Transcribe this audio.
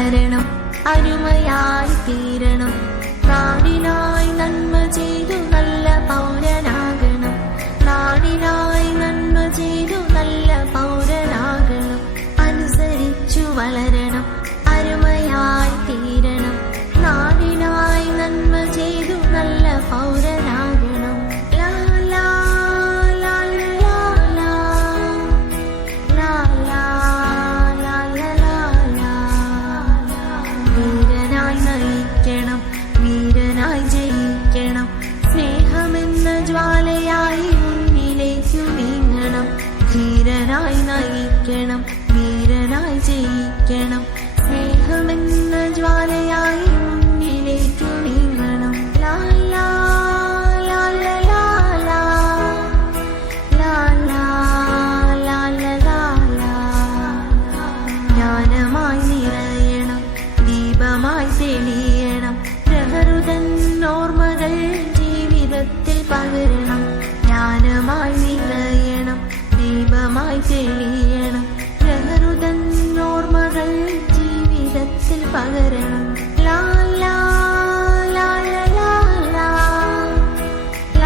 വളരണം അരുമയായി തീരണം. നാടിനായി നന്മ ചെയ്തു നല്ല പൗരനാകണം. നാടിനായി നന്മ ചെയ്തു നല്ല പൗരനാകണം. അനുസരിച്ചു വളരണം. നയിക്കണം. വീരനായി ജയിക്കണം Padre.